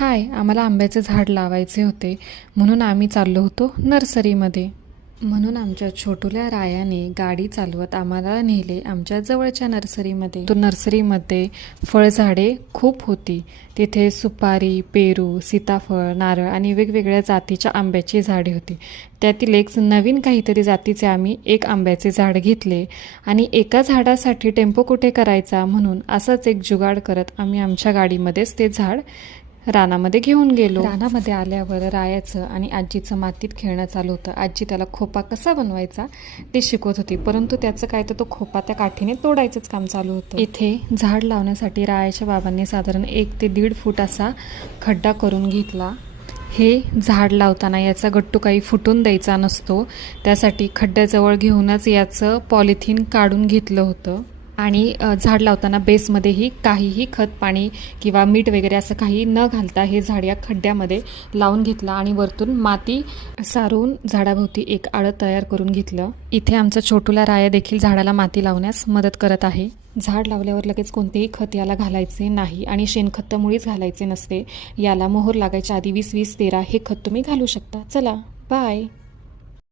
हाय, आम्हाला आंब्याचे झाड लावायचे होते म्हणून आम्ही चाललो होतो नर्सरीमध्ये. म्हणून आमच्या छोटुल्या रायाने गाडी चालवत आम्हाला नेले आमच्या जवळच्या नर्सरीमध्ये. तो नर्सरीमध्ये फळझाडे खूप होती. तिथे सुपारी, पेरू, सीताफळ, नारळ आणि वेगवेगळ्या जातीच्या आंब्याची झाडे होती. त्यातील एक नवीन काहीतरी जातीचे आम्ही एक आंब्याचे झाड घेतले आणि एका झाडासाठी टेम्पो कुठे करायचा म्हणून असंच एक जुगाड करत आम्ही आमच्या गाडीमध्येच ते झाड रानामध्ये घेऊन गेलो. रानामध्ये आल्यावर रायाचं आणि आजीचं मातीत खेळणं चालू होतं. आजी त्याला खोपा कसा बनवायचा ते शिकवत होती, परंतु त्याचं काय तर तो खोपा त्या काठीने तोडायचंच काम चालू होतं. इथे झाड लावण्यासाठी रायाच्या बाबांनी साधारण 1 ते 1.5 फूट असा खड्डा करून घेतला. हे झाड लावताना याचा गट्टू काही फुटून द्यायचा नसतो, त्यासाठी खड्ड्याजवळ घेऊनच याचं पॉलिथिन काढून घेतलं होतं. आणि झाड लावताना बेसमध्येही काहीही खत पाणी किंवा मीठ वगैरे असं काही न घालता हे झाड या खड्ड्यामध्ये लावून घेतलं आणि वरतून माती सारवून झाडाभोवती एक आळं तयार करून घेतलं. इथे आमचा छोटूला राया देखील झाडाला माती लावण्यास मदत करत आहे. झाड लावल्यावर लगेच कोणतेही खत याला घालायचे नाही आणि शेणखत तर मुळीच घालायचे नसते. याला मोहर लागायच्या आधी 20-20-13 हे खत तुम्ही घालू शकता. चला, बाय.